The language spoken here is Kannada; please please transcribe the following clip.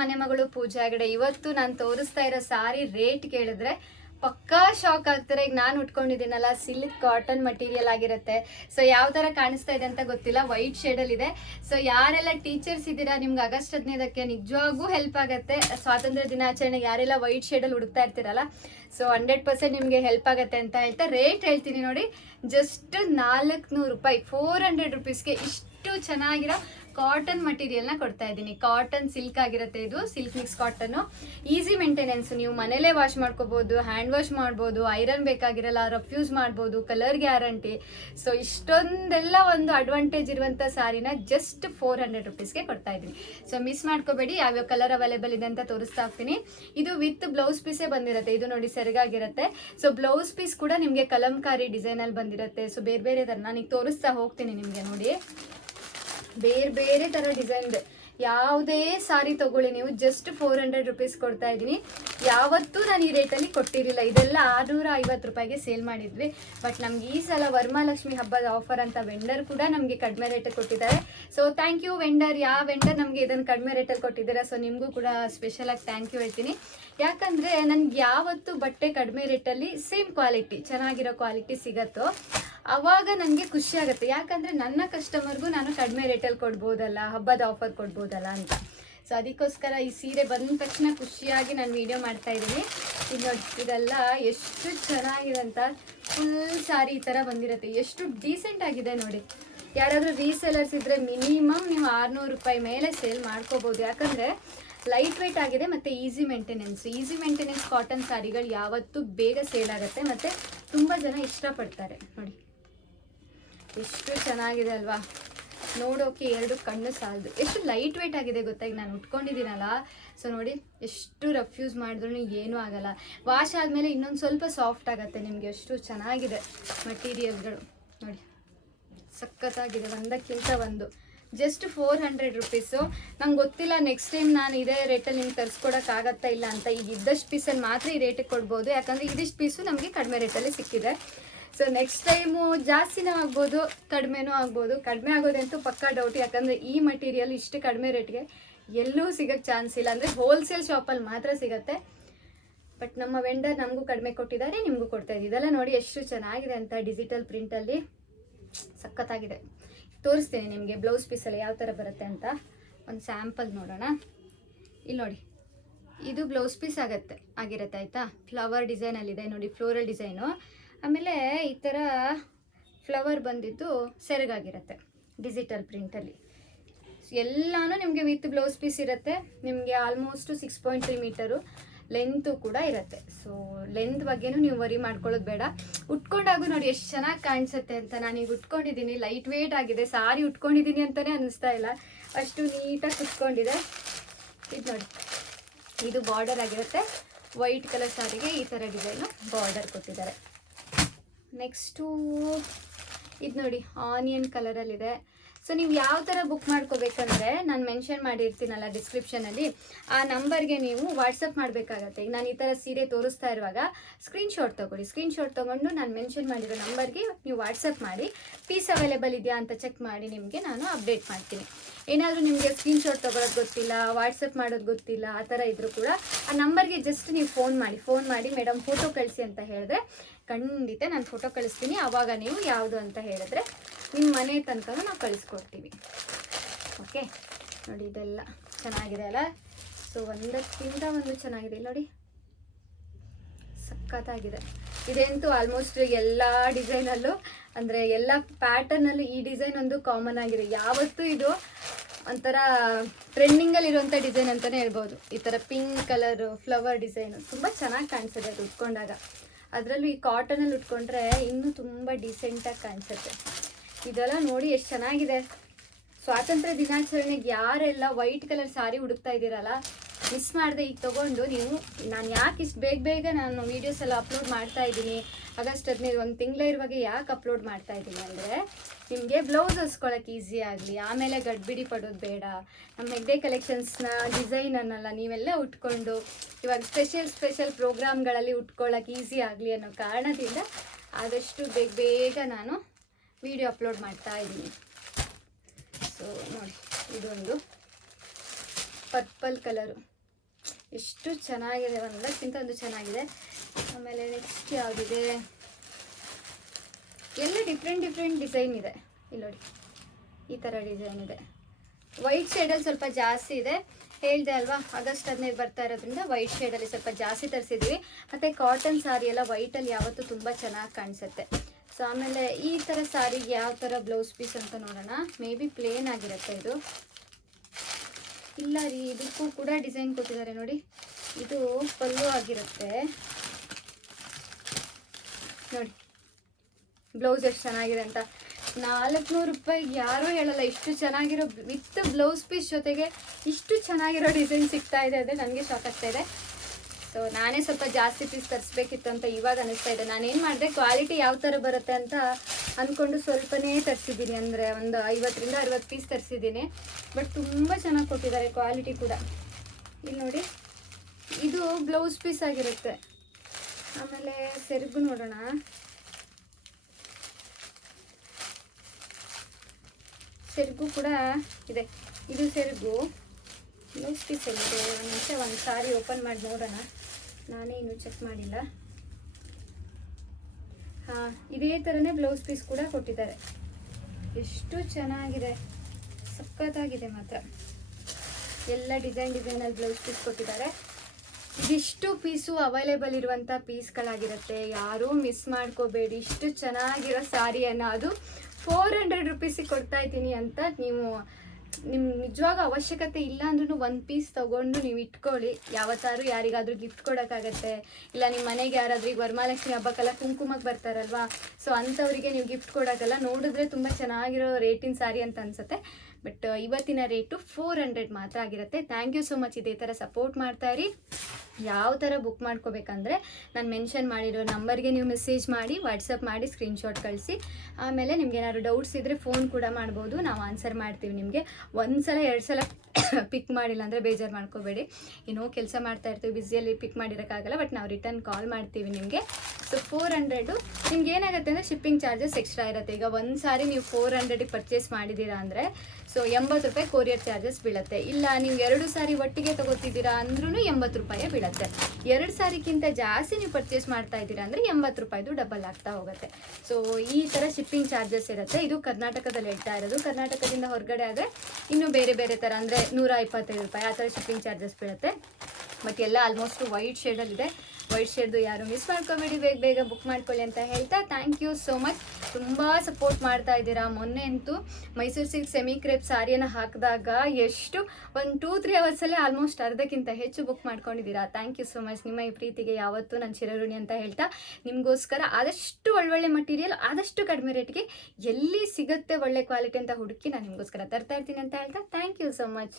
ಮನೆ ಮಗಳು ಪೂಜಾ ಹೆಗಡೆ. ಇವತ್ತು ನಾನು ತೋರಿಸ್ತಾ ಇರೋ ಸಾರಿ ರೇಟ್ ಕೇಳಿದ್ರೆ ಪಕ್ಕಾ ಶಾಕ್ ಆಗ್ತಾರೆ. ಈಗ ನಾನು ಉಟ್ಕೊಂಡಿದ್ದೀನಲ್ಲ, ಸಿಲ್ಕ್ ಕಾಟನ್ ಮಟೀರಿಯಲ್ ಆಗಿರುತ್ತೆ. ಸೊ ಯಾವ ಥರ ಕಾಣಿಸ್ತಾ ಇದೆ ಅಂತ ಗೊತ್ತಿಲ್ಲ, ವೈಟ್ ಶೇಡಲ್ಲಿ ಇದೆ. ಸೊ ಯಾರೆಲ್ಲ ಟೀಚರ್ಸ್ ಇದ್ದೀರಾ, ನಿಮ್ಗೆ ಆಗಸ್ಟ್ 15ಕ್ಕೆ ನಿಜವಾಗೂ ಹೆಲ್ಪ್ ಆಗುತ್ತೆ. ಸ್ವಾತಂತ್ರ್ಯ ದಿನಾಚರಣೆಗೆ ಯಾರೆಲ್ಲ ವೈಟ್ ಶೇಡಲ್ಲಿ ಹುಡುಕ್ತಾ ಇರ್ತೀರಲ್ಲ, ಸೊ 100% ನಿಮಗೆ ಹೆಲ್ಪ್ ಆಗುತ್ತೆ ಅಂತ ಹೇಳ್ತಾ ರೇಟ್ ಹೇಳ್ತೀನಿ ನೋಡಿ. ಜಸ್ಟ್ 400 ರೂಪಾಯಿ, 400 ರುಪೀಸ್ಗೆ ಇಷ್ಟು ಚೆನ್ನಾಗಿರೋ ಕಾಟನ್ ಮಟೀರಿಯಲ್ನ ಕೊಡ್ತಾ ಇದ್ದೀನಿ. ಕಾಟನ್ ಸಿಲ್ಕ್ ಆಗಿರುತ್ತೆ, ಇದು silk mix cotton. Easy maintenance, ನೀವು ಮನೇಲೇ ವಾಶ್ ಮಾಡ್ಕೋಬೋದು, ಹ್ಯಾಂಡ್ ವಾಶ್ ಮಾಡ್ಬೋದು, ಐರನ್ ಬೇಕಾಗಿರಲ್ಲ, ರಫ್ ಯೂಸ್ ಮಾಡ್ಬೋದು, ಕಲರ್ ಗ್ಯಾರಂಟಿ. ಸೊ ಇಷ್ಟೊಂದೆಲ್ಲ ಒಂದು ಅಡ್ವಾಂಟೇಜ್ ಇರುವಂಥ ಸಾರಿನ ಜಸ್ಟ್ 400 ರುಪೀಸ್ಗೆ ಕೊಡ್ತಾ ಇದ್ದೀನಿ. ಸೊ ಮಿಸ್ ಮಾಡ್ಕೋಬೇಡಿ. ಯಾವ್ಯಾವ ಕಲರ್ ಅವೈಲೇಬಲ್ ಇದೆ ಅಂತ ತೋರಿಸ್ತಾ ಹೋಗ್ತೀನಿ. ಇದು ವಿತ್ ಬ್ಲೌಸ್ ಪೀಸೇ ಬಂದಿರುತ್ತೆ. ಇದು ನೋಡಿ ಸೆರಗಾಗಿರುತ್ತೆ. ಸೊ ಬ್ಲೌಸ್ ಪೀಸ್ ಕೂಡ ನಿಮಗೆ ಕಲಂಕಾರಿ ಡಿಸೈನಲ್ಲಿ ಬಂದಿರುತ್ತೆ. ಸೊ ಬೇರೆ ಬೇರೆ ಥರ ನಾನು ಈಗ ತೋರಿಸ್ತಾ ಹೋಗ್ತೀನಿ ನಿಮಗೆ. ನೋಡಿ ಬೇರೆ ಬೇರೆ ಥರ ಡಿಸೈನ್ ಇದೆ. ಯಾವುದೇ ಸಾರಿ ತಗೊಳ್ಳಿ ನೀವು, ಜಸ್ಟ್ 400 ರುಪೀಸ್ ಕೊಡ್ತಾ ಇದ್ದೀನಿ. ಯಾವತ್ತೂ ನಾನು ಈ ರೇಟಲ್ಲಿ ಕೊಟ್ಟಿರಲಿಲ್ಲ. ಇದೆಲ್ಲ 650 ರೂಪಾಯಿಗೆ ಸೇಲ್ ಮಾಡಿದ್ವಿ. ಬಟ್ ನಮ್ಗೆ ಈ ಸಲ ವರಮಹಾಲಕ್ಷ್ಮಿ ಹಬ್ಬದ ಆಫರ್ ಅಂತ ವೆಂಡರ್ ಕೂಡ ನಮಗೆ ಕಡಿಮೆ ರೇಟಲ್ಲಿ ಕೊಟ್ಟಿದ್ದಾರೆ. So thank you vendor. ಯಾವ ವೆಂಡರ್ ನಮಗೆ ಇದನ್ನು ಕಡಿಮೆ ರೇಟಲ್ಲಿ ಕೊಟ್ಟಿದ್ದೀರಾ, ಸೊ ನಿಮಗೂ ಕೂಡ ಸ್ಪೆಷಲಾಗಿ ಥ್ಯಾಂಕ್ ಯು ಹೇಳ್ತೀನಿ. ಯಾಕಂದರೆ ನನಗೆ ಯಾವತ್ತು ಬಟ್ಟೆ ಕಡಿಮೆ ರೇಟಲ್ಲಿ ಸೇಮ್ ಕ್ವಾಲಿಟಿ, ಚೆನ್ನಾಗಿರೋ ಕ್ವಾಲಿಟಿ ಸಿಗತ್ತೋ ಆವಾಗ ನನಗೆ ಖುಷಿ ಆಗುತ್ತೆ. ಯಾಕಂದರೆ ನನ್ನ ಕಸ್ಟಮರ್ಗೂ ನಾನು ಕಡಿಮೆ ರೇಟಲ್ಲಿ ಕೊಡ್ಬೋದಲ್ಲ, ಹಬ್ಬದ ಆಫರ್ ಕೊಡ್ಬೋದಲ್ಲ ಅಂತ. ಸೊ ಅದಕ್ಕೋಸ್ಕರ ಈ ಸೀರೆ ಬಂದ ತಕ್ಷಣ ಖುಷಿಯಾಗಿ ನಾನು ವಿಡಿಯೋ ಮಾಡ್ತಾ ಇದ್ದೀನಿ. ಇದು ನೋಡಿ, ಇದೆಲ್ಲ ಎಷ್ಟು ಚೆನ್ನಾಗಿದೆ ಅಂತ. ಫುಲ್ ಸಾರಿ ಈ ಥರ ಬಂದಿರುತ್ತೆ. ಎಷ್ಟು ಡೀಸೆಂಟ್ ಆಗಿದೆ ನೋಡಿ. ಯಾರಾದರೂ ರೀಸೇಲರ್ಸ್ ಇದ್ದರೆ ಮಿನಿಮಮ್ ನೀವು 600 ರೂಪಾಯಿ ಮೇಲೆ ಸೇಲ್ ಮಾಡ್ಕೋಬೋದು. ಯಾಕಂದರೆ ಲೈಟ್ ವೆಯ್ಟ್ ಆಗಿದೆ ಮತ್ತು ಈಸಿ ಮೇಂಟೆನೆನ್ಸ್ ಕಾಟನ್ ಸಾರಿಗಳು ಯಾವತ್ತೂ ಬೇಗ ಸೇಲ್ ಆಗುತ್ತೆ ಮತ್ತು ತುಂಬ ಜನ ಇಷ್ಟಪಡ್ತಾರೆ. ನೋಡಿ ಎಷ್ಟು ಚೆನ್ನಾಗಿದೆ ಅಲ್ವಾ, ನೋಡೋಕೆ ಎರಡು ಕಣ್ಣು ಸಾಲದು. ಎಷ್ಟು ಲೈಟ್ ವೆಯ್ಟ್ ಆಗಿದೆ ಗೊತ್ತಾ. ಈಗ ನಾನು ಉಟ್ಕೊಂಡಿದ್ದೀನಲ್ಲ, ಸೊ ನೋಡಿ ಎಷ್ಟು ರಫ್ ಯೂಸ್ ಮಾಡಿದ್ರೂ ಏನೂ ಆಗಲ್ಲ. ವಾಶ್ ಆದಮೇಲೆ ಇನ್ನೊಂದು ಸ್ವಲ್ಪ ಸಾಫ್ಟ್ ಆಗುತ್ತೆ ನಿಮಗೆ. ಎಷ್ಟು ಚೆನ್ನಾಗಿದೆ ಮಟೀರಿಯಲ್ಗಳು ನೋಡಿ, ಸಖತ್ತಾಗಿದೆ. ಒಂದಕ್ಕಿಂತ ಒಂದು. Just 400 rupees. ನಂಗೆ ಗೊತ್ತಿಲ್ಲ ನೆಕ್ಸ್ಟ್ ಟೈಮ್ ನಾನು ಇದೇ ರೇಟಲ್ಲಿ ನಿಮ್ಗೆ ತರಿಸ್ಕೊಡೋಕ್ಕಾಗತ್ತಾ ಇಲ್ಲ ಅಂತ. ಈಗ ಇದ್ದಷ್ಟು ಪೀಸಲ್ಲಿ ಮಾತ್ರ ಈ ರೇಟಿಗೆ ಕೊಡ್ಬೋದು. ಯಾಕಂದರೆ ಇದಿಷ್ಟು ಪೀಸು ನಮಗೆ ಕಡಿಮೆ ರೇಟಲ್ಲಿ ಸಿಕ್ಕಿದೆ. ಸೊ ನೆಕ್ಸ್ಟ್ ಟೈಮು ಜಾಸ್ತಿನೂ ಆಗ್ಬೋದು, ಕಡಿಮೆನೂ ಆಗ್ಬೋದು. ಕಡಿಮೆ ಆಗೋದಂತೂ ಪಕ್ಕಾ ಡೌಟ್. ಯಾಕಂದರೆ ಈ ಮಟೀರಿಯಲ್ ಇಷ್ಟು ಕಡಿಮೆ ರೇಟ್ಗೆ ಎಲ್ಲೂ ಸಿಗೋಕ್ಕೆ ಚಾನ್ಸ್ ಇಲ್ಲ. ಅಂದರೆ ಹೋಲ್ಸೇಲ್ ಶಾಪಲ್ಲಿ ಮಾತ್ರ ಸಿಗುತ್ತೆ. ಬಟ್ ನಮ್ಮ ವೆಂಡರ್ ನಮಗೂ ಕಡಿಮೆ ಕೊಟ್ಟಿದ್ದಾರೆ, ನಿಮಗೂ ಕೊಡ್ತಾ ಇದ್ದೀವಿ. ಇದೆಲ್ಲ ನೋಡಿ ಎಷ್ಟು ಚೆನ್ನಾಗಿದೆ ಅಂತ. ಡಿಜಿಟಲ್ ಪ್ರಿಂಟಲ್ಲಿ ಸಖತ್ತಾಗಿದೆ. ತೋರಿಸ್ತೀನಿ ನಿಮಗೆ ಬ್ಲೌಸ್ ಪೀಸಲ್ಲಿ ಯಾವ ಥರ ಬರುತ್ತೆ ಅಂತ. ಒಂದು ಸ್ಯಾಂಪಲ್ ನೋಡೋಣ. ಇಲ್ಲಿ ನೋಡಿ, ಇದು ಬ್ಲೌಸ್ ಪೀಸ್ ಆಗಿರುತ್ತೆ ಆಯಿತಾ. ಫ್ಲವರ್ ಡಿಸೈನಲ್ಲಿದೆ ನೋಡಿ, ಫ್ಲೋರಲ್ ಡಿಸೈನು. ಆಮೇಲೆ ಈ ಥರ ಫ್ಲವರ್ ಬಂದಿದ್ದು ಸೆರಗಾಗಿರುತ್ತೆ ಡಿಜಿಟಲ್ ಪ್ರಿಂಟಲ್ಲಿ. ಎಲ್ಲನೂ ನಿಮಗೆ ವಿತ್ ಬ್ಲೌಸ್ ಪೀಸ್ ಇರುತ್ತೆ. ನಿಮಗೆ ಆಲ್ಮೋಸ್ಟು 6.3 ಮೀಟರು ಲೆಂತು ಕೂಡ ಇರುತ್ತೆ. ಸೊ ಲೆಂತ್ ಬಗ್ಗೆನೂ ನೀವು ವರಿ ಮಾಡ್ಕೊಳ್ಳೋದು ಬೇಡ. ಉಟ್ಕೊಂಡಾಗೂ ನೋಡಿ ಎಷ್ಟು ಚೆನ್ನಾಗಿ ಕಾಣಿಸುತ್ತೆ ಅಂತ. ನಾನೀಗ ಉಟ್ಕೊಂಡಿದ್ದೀನಿ, ಲೈಟ್ ವೇಟ್ ಆಗಿದೆ. ಸಾರಿ ಉಟ್ಕೊಂಡಿದ್ದೀನಿ ಅಂತಲೇ ಅನ್ನಿಸ್ತಾ ಇಲ್ಲ, ಅಷ್ಟು ನೀಟಾಗಿ ಕುತ್ಕೊಂಡಿದೆ. ಇದು ನೋಡಿ, ಇದು ಬಾರ್ಡರ್ ಆಗಿರುತ್ತೆ. ವೈಟ್ ಕಲರ್ ಸಾರಿಗೆ ಈ ಥರ ಡಿಸೈನು ಬಾರ್ಡರ್ ಕೊಟ್ಟಿದ್ದಾರೆ. ನೆಕ್ಸ್ಟು ಇದು ನೋಡಿ, ಆನಿಯನ್ ಕಲರಲ್ಲಿದೆ. ಸೊ ನೀವು ಯಾವ ಥರ ಬುಕ್ ಮಾಡ್ಕೋಬೇಕಂದ್ರೆ ನಾನು ಮೆನ್ಷನ್ ಮಾಡಿರ್ತೀನಲ್ಲ ಡಿಸ್ಕ್ರಿಪ್ಷನಲ್ಲಿ, ಆ ನಂಬರ್ಗೆ ನೀವು ವಾಟ್ಸಪ್ ಮಾಡಬೇಕಾಗತ್ತೆ. ಈಗ ನಾನು ಈ ಥರ ಸೀರೆ ತೋರಿಸ್ತಾ ಇರುವಾಗ ಸ್ಕ್ರೀನ್ಶಾಟ್ ತೊಗೊಳ್ಳಿ. ಸ್ಕ್ರೀನ್ಶಾಟ್ ತೊಗೊಂಡು ನಾನು ಮೆನ್ಷನ್ ಮಾಡಿರೋ ನಂಬರ್ಗೆ ನೀವು ವಾಟ್ಸಪ್ ಮಾಡಿ, ಪೀಸ್ ಅವೈಲೇಬಲ್ ಇದೆಯಾ ಅಂತ ಚೆಕ್ ಮಾಡಿ ನಿಮಗೆ ನಾನು ಅಪ್ಡೇಟ್ ಮಾಡ್ತೀನಿ. ಏನಾದರೂ ನಿಮಗೆ ಸ್ಕ್ರೀನ್ಶಾಟ್ ತೊಗೊಳೋದು ಗೊತ್ತಿಲ್ಲ, ವಾಟ್ಸಪ್ ಮಾಡೋದು ಗೊತ್ತಿಲ್ಲ, ಆ ಥರ ಇದ್ದರೂ ಕೂಡ ಆ ನಂಬರ್ಗೆ ಜಸ್ಟ್ ನೀವು ಫೋನ್ ಮಾಡಿ ಮೇಡಮ್ ಫೋಟೋ ಕಳಿಸಿ ಅಂತ ಹೇಳಿದ್ರೆ ಖಂಡಿತ ನಾನು ಫೋಟೋ ಕಳಿಸ್ತೀನಿ. ಆವಾಗ ನೀವು ಯಾವುದು ಅಂತ ಹೇಳಿದ್ರೆ ನಿಮ್ಮ ಮನೆ ತನಕ ನಾವು ಕಳಿಸ್ಕೊಡ್ತೀವಿ. ಓಕೆ ನೋಡಿ, ಇದೆಲ್ಲ ಚೆನ್ನಾಗಿದೆ ಅಲ್ಲ. ಸೊ ಒಂದಕ್ಕಿಂತ ಒಂದು ಚೆನ್ನಾಗಿದೆ ನೋಡಿ, ಸಖತ್ತಾಗಿದೆ. ಇದಂತೂ ಆಲ್ಮೋಸ್ಟ್ ಎಲ್ಲ ಡಿಸೈನಲ್ಲೂ ಅಂದರೆ ಎಲ್ಲ ಪ್ಯಾಟರ್ನಲ್ಲೂ ಈ ಡಿಸೈನ್ ಒಂದು ಕಾಮನ್ ಆಗಿದೆ. ಯಾವತ್ತೂ ಇದು ಒಂಥರ ಟ್ರೆಂಡಿಂಗಲ್ಲಿರುವಂಥ ಡಿಸೈನ್ ಅಂತಲೇ ಹೇಳ್ಬೋದು. ಈ ಥರ ಪಿಂಕ್ ಕಲರು ಫ್ಲವರ್ ಡಿಸೈನು ತುಂಬ ಚೆನ್ನಾಗಿ ಕಾಣಿಸುತ್ತೆ ಅದು ಉಟ್ಕೊಂಡಾಗ. ಅದರಲ್ಲೂ ಈ ಕಾಟನಲ್ಲಿ ಉಟ್ಕೊಂಡ್ರೆ ಇನ್ನೂ ತುಂಬ ಡೀಸೆಂಟಾಗಿ ಕಾಣಿಸುತ್ತೆ. ಇದೆಲ್ಲ ನೋಡಿ ಎಷ್ಟು ಚೆನ್ನಾಗಿದೆ. ಸ್ವಾತಂತ್ರ್ಯ ದಿನಾಚರಣೆಗೆ ಯಾರೆಲ್ಲ ವೈಟ್ ಕಲರ್ ಸಾರಿ ಹುಡುಕ್ತಾ ಇದ್ದೀರಲ್ಲ, ಮಿಸ್ ಮಾಡದೆ ಈಗ ತೊಗೊಂಡು ನೀವು, ನಾನು ಯಾಕೆ ಇಷ್ಟು ಬೇಗ ನಾನು ವೀಡಿಯೋಸ್ ಎಲ್ಲ ಅಪ್ಲೋಡ್ ಮಾಡ್ತಾ ಇದ್ದೀನಿ, ಆಗಸ್ಟ್ 15 ಒಂದು ತಿಂಗಳ ಇರುವಾಗ ಯಾಕೆ ಅಪ್ಲೋಡ್ ಮಾಡ್ತಾ ಇದ್ದೀನಿ ಅಂದರೆ ನಿಮಗೆ ಬ್ಲೌಸ್ ಹೊಸ್ಕೊಳ್ಳೋಕೆ ಈಸಿ ಆಗಲಿ, ಆಮೇಲೆ ಗಡ್ಬಿಡಿ ಪಡೋದು ಬೇಡ. ನಮ್ಮ ಹೆಗ್ಡೆ ಕಲೆಕ್ಷನ್ಸ್ನ ಡಿಸೈನ್ ಅನ್ನಲ್ಲ ನೀವೆಲ್ಲ ಉಟ್ಕೊಂಡು ಇವಾಗ ಸ್ಪೆಷಲ್ ಪ್ರೋಗ್ರಾಮ್ಗಳಲ್ಲಿ ಉಟ್ಕೊಳ್ಳೋಕೆ ಈಸಿ ಆಗಲಿ ಅನ್ನೋ ಕಾರಣದಿಂದ ಆದಷ್ಟು ಬೇಗ ನಾನು ವಿಡಿಯೋ ಅಪ್ಲೋಡ್ ಮಾಡ್ತಾ ಇದ್ದೀನಿ. ಸೊ ನೋಡಿ, ಇದೊಂದು ಪರ್ಪಲ್ ಕಲರು, ಎಷ್ಟು ಚೆನ್ನಾಗಿದೆ, ಒಂದಕ್ಕಿಂತ ಒಂದು ಚೆನ್ನಾಗಿದೆ. ಆಮೇಲೆ ನೆಕ್ಸ್ಟ್ ಯಾವುದಿದೆ, ಎಲ್ಲ ಡಿಫ್ರೆಂಟ್ ಡಿಸೈನ್ ಇದೆ. ಇಲ್ಲಿ ನೋಡಿ, ಈ ಥರ ಡಿಸೈನ್ ಇದೆ. ವೈಟ್ ಶೇಡಲ್ಲಿ ಸ್ವಲ್ಪ ಜಾಸ್ತಿ ಇದೆ, ಹೇಳಿದೆ ಅಲ್ವಾ, ಆಗಸ್ಟ್ 15 ಬರ್ತಾ ಇರೋದ್ರಿಂದ ವೈಟ್ ಶೇಡಲ್ಲಿ ಸ್ವಲ್ಪ ಜಾಸ್ತಿ ತರಿಸಿದ್ವಿ. ಮತ್ತು ಕಾಟನ್ ಸಾರಿ ಎಲ್ಲ ವೈಟಲ್ಲಿ ಯಾವತ್ತೂ ತುಂಬ ಚೆನ್ನಾಗಿ ಕಾಣಿಸುತ್ತೆ. ಸೊ ಆಮೇಲೆ ಈ ಥರ ಸಾರಿಗೆ ಯಾವ ಥರ ಬ್ಲೌಸ್ ಪೀಸ್ ಅಂತ ನೋಡೋಣ. ಮೇ ಬಿ ಪ್ಲೇನ್ ಆಗಿರುತ್ತೆ ಇದು. ಇಲ್ಲ ರೀ, ಇದಕ್ಕೂ ಕೂಡ ಡಿಸೈನ್ ಕೊಟ್ಟಿದ್ದಾರೆ ನೋಡಿ. ಇದು ಪಲ್ಲು ಆಗಿರುತ್ತೆ ನೋಡಿ. ಬ್ಲೌಸ್ ಎಷ್ಟು ಚೆನ್ನಾಗಿದೆ ಅಂತ. 400 ರೂಪಾಯಿಗೆ ಯಾರೂ ಹೇಳಲ್ಲ. ಇಷ್ಟು ಚೆನ್ನಾಗಿರೋ ವಿತ್ ಬ್ಲೌಸ್ ಪೀಸ್ ಜೊತೆಗೆ ಇಷ್ಟು ಚೆನ್ನಾಗಿರೋ ಡಿಸೈನ್ ಸಿಗ್ತಾ ಇದೆ ಅಂದರೆ ನನಗೆ ಶಾಕ್ ಆಗ್ತಾ ಇದೆ. ಸೊ ನಾನೇ ಸ್ವಲ್ಪ ಜಾಸ್ತಿ ಪೀಸ್ ತರಿಸ್ಬೇಕಿತ್ತು ಅಂತ ಇವಾಗ ಅನಿಸ್ತಾ ಇದೆ. ನಾನೇನು ಮಾಡಿದೆ, ಕ್ವಾಲಿಟಿ ಯಾವ ಥರ ಬರುತ್ತೆ ಅಂತ ಅಂದ್ಕೊಂಡು ಸ್ವಲ್ಪನೇ ತರಿಸಿದ್ದೀನಿ. ಅಂದರೆ ಒಂದು 50ರಿಂದ 60 ಪೀಸ್ ತರಿಸಿದ್ದೀನಿ. ಬಟ್ ತುಂಬ ಚೆನ್ನಾಗಿ ಕೊಟ್ಟಿದ್ದಾರೆ ಕ್ವಾಲಿಟಿ ಕೂಡ. ಇಲ್ಲಿ ನೋಡಿ, ಇದು ಬ್ಲೌಸ್ ಪೀಸ್ ಆಗಿರುತ್ತೆ. ಆಮೇಲೆ ಸೆರಗು ನೋಡೋಣ. ಸೆರಗು ಕೂಡ ಇದೆ. ಇದು ಸೆರಗು ಬ್ಲೌಸ್ ಪೀಸ್ ಎಲ್ಲಿದೆ, ಒಂದು ನಿಮಿಷ ಒಂದು ಸಾರಿ ಓಪನ್ ಮಾಡಿ ನೋಡೋಣ. ನಾನೇ ಇನ್ನೂ ಚೆಕ್ ಮಾಡಿಲ್ಲ. ಹಾಂ, ಇದೇ ಥರನೇ ಬ್ಲೌಸ್ ಪೀಸ್ ಕೂಡ ಕೊಟ್ಟಿದ್ದಾರೆ. ಎಷ್ಟು ಚೆನ್ನಾಗಿದೆ, ಸಖತ್ತಾಗಿದೆ ಮಾತ್ರ. ಎಲ್ಲ ಡಿಸೈನಲ್ಲಿ ಬ್ಲೌಸ್ ಪೀಸ್ ಕೊಟ್ಟಿದ್ದಾರೆ. ಇದಿಷ್ಟು ಪೀಸು ಅವೈಲೇಬಲ್ ಇರುವಂಥ ಪೀಸ್ಗಳಾಗಿರುತ್ತೆ. ಯಾರೂ ಮಿಸ್ ಮಾಡ್ಕೋಬೇಡಿ. ಇಷ್ಟು ಚೆನ್ನಾಗಿರೋ ಸಾರಿಯನ್ನು ಅದು 400 ರೂಪೀಸಿಗೆ ಕೊಡ್ತಾ ಇದ್ದೀನಿ ಅಂತ ನೀವು ನಿಮ್ಗೆ ನಿಜವಾಗ ಅವಶ್ಯಕತೆ ಇಲ್ಲ ಅಂದ್ರೂ ಒಂದು ಪೀಸ್ ತೊಗೊಂಡು ನೀವು ಇಟ್ಕೊಳ್ಳಿ. ಯಾವತ್ತಾದ್ರೂ ಯಾರಿಗಾದ್ರೂ ಗಿಫ್ಟ್ ಕೊಡೋಕ್ಕಾಗತ್ತೆ. ಇಲ್ಲ ನಿಮ್ಮ ಮನೆಗೆ ಯಾರಾದ್ರೂ ಈಗ ವರಮಹಾಲಕ್ಷ್ಮಿ ಹಬ್ಬಕ್ಕೆಲ್ಲ ಕುಂಕುಮಕ್ಕೆ ಬರ್ತಾರಲ್ವಾ, ಸೊ ಅಂಥವರಿಗೆ ನೀವು ಗಿಫ್ಟ್ ಕೊಡೋಕ್ಕಲ್ಲ. ನೋಡಿದ್ರೆ ತುಂಬ ಚೆನ್ನಾಗಿರೋ ರೇಟಿನ ಸಾರಿ ಅಂತ ಅನಿಸುತ್ತೆ. ಬಟ್ ಇವತ್ತಿನ ರೇಟು 400 ಮಾತ್ರ ಆಗಿರುತ್ತೆ. Thank you so much. ಇದೇ ಥರ ಸಪೋರ್ಟ್ ಮಾಡ್ತಾಯಿರಿ. ಯಾವ ಥರ ಬುಕ್ ಮಾಡ್ಕೋಬೇಕಂದ್ರೆ ನಾನು ಮೆನ್ಷನ್ ಮಾಡಿರೋ ನಂಬರ್ಗೆ ನೀವು ಮೆಸೇಜ್ ಮಾಡಿ, ವಾಟ್ಸಪ್ ಮಾಡಿ ಸ್ಕ್ರೀನ್ಶಾಟ್ ಕಳಿಸಿ. ಆಮೇಲೆ ನಿಮ್ಗೆ ಏನಾದ್ರು ಡೌಟ್ಸ್ ಇದ್ದರೆ ಫೋನ್ ಕೂಡ ಮಾಡ್ಬೋದು, ನಾವು ಆನ್ಸರ್ ಮಾಡ್ತೀವಿ ನಿಮಗೆ. ಒಂದು ಸಲ 2 ಸಲ ಪಿಕ್ ಮಾಡಿಲ್ಲ ಅಂದರೆ ಬೇಜಾರು ಮಾಡ್ಕೋಬೇಡಿ. ಏನೋ ಕೆಲಸ ಮಾಡ್ತಾ ಇರ್ತೀವಿ, ಬ್ಯುಸಿಯಲ್ಲಿ ಪಿಕ್ ಮಾಡಿರೋಕ್ಕಾಗಲ್ಲ. ಬಟ್ ನಾವು ರಿಟರ್ನ್ ಕಾಲ್ ಮಾಡ್ತೀವಿ ನಿಮಗೆ. ಸೊ 400 ನಿಮ್ಗೆ ಏನಾಗುತ್ತೆ ಅಂದರೆ ಶಿಪ್ಪಿಂಗ್ ಚಾರ್ಜಸ್ ಎಕ್ಸ್ಟ್ರಾ ಇರುತ್ತೆ. ಈಗ ಒಂದು ಸಾರಿ ನೀವು 400ಗೆ ಪರ್ಚೇಸ್ ಮಾಡಿದ್ದೀರಾ ಅಂದರೆ ಸೊ 80 ರೂಪಾಯಿ ಕೊರಿಯರ್ ಚಾರ್ಜಸ್ ಬೀಳುತ್ತೆ. ಇಲ್ಲ ನೀವು 2 ಸಾರಿ ಒಟ್ಟಿಗೆ ತೊಗೋತಿದ್ದೀರಾ ಅಂದ್ರೂ 80 ರೂಪಾಯಿ ಬೀಳುತ್ತೆ. 2 ಸಾರಿಗಿಂತ ಜಾಸ್ತಿ ನೀವು ಪರ್ಚೇಸ್ ಮಾಡ್ತಾ ಇದ್ದೀರಾ ಅಂದರೆ 80 ರೂಪಾಯಿದು ಡಬಲ್ ಆಗ್ತಾ ಹೋಗುತ್ತೆ. ಸೊ ಈ ಥರ ಶಿಪ್ಪಿಂಗ್ ಚಾರ್ಜಸ್ ಇರುತ್ತೆ. ಇದು ಕರ್ನಾಟಕದಲ್ಲಿ ಹೇಳ್ತಾ ಇರೋದು. ಕರ್ನಾಟಕದಿಂದ ಹೊರಗಡೆ ಆದರೆ ಇನ್ನೂ ಬೇರೆ ಬೇರೆ ಥರ ಅಂದರೆ 125 ರೂಪಾಯಿ ಆ ಥರ ಶಿಪ್ಪಿಂಗ್ ಚಾರ್ಜಸ್ ಬೀಳುತ್ತೆ. ಬಟ್ ಎಲ್ಲ ಆಲ್ಮೋಸ್ಟ್ ವೈಟ್ ಶೇಡಲ್ಲಿದೆ. ವೈಟ್ ಶೇಡ್ದು ಯಾರು ಮಿಸ್ ಮಾಡ್ಕೊಬೇಡಿ, ಬೇಗ ಬುಕ್ ಮಾಡ್ಕೊಳ್ಳಿ ಅಂತ ಹೇಳ್ತಾ ಥ್ಯಾಂಕ್ ಯು ಸೋ ಮಚ್. ತುಂಬ ಸಪೋರ್ಟ್ ಮಾಡ್ತಾ ಇದ್ದೀರಾ. ಮೊನ್ನೆ ಅಂತೂ ಮೈಸೂರು ಸಿಲ್ಕ್ ಸೆಮಿ ಕ್ರೇಪ್ ಸಾರಿಯನ್ನು ಹಾಕಿದಾಗ ಎಷ್ಟು ಒಂದು 2-3 ಅವರ್ಸಲ್ಲೇ ಆಲ್ಮೋಸ್ಟ್ ಅರ್ಧಕ್ಕಿಂತ ಹೆಚ್ಚು ಬುಕ್ ಮಾಡ್ಕೊಂಡಿದ್ದೀರಾ. Thank you so much. ನಿಮ್ಮ ಈ ಪ್ರೀತಿಗೆ ಯಾವತ್ತೂ ನಾನು ಚಿರಋಣಿ ಅಂತ ಹೇಳ್ತಾ, ನಿಮಗೋಸ್ಕರ ಆದಷ್ಟು ಒಳ್ಳೊಳ್ಳೆ ಮಟೀರಿಯಲ್ ಆದಷ್ಟು ಕಡಿಮೆ ರೇಟ್ಗೆ ಎಲ್ಲಿ ಸಿಗುತ್ತೆ ಒಳ್ಳೆ ಕ್ವಾಲಿಟಿ ಅಂತ ಹುಡುಕಿ ನಾನು ನಿಮಗೋಸ್ಕರ ತರ್ತಾ ಇರ್ತೀನಿ ಅಂತ ಹೇಳ್ತಾ ಥ್ಯಾಂಕ್ ಯು ಸೋ ಮಚ್.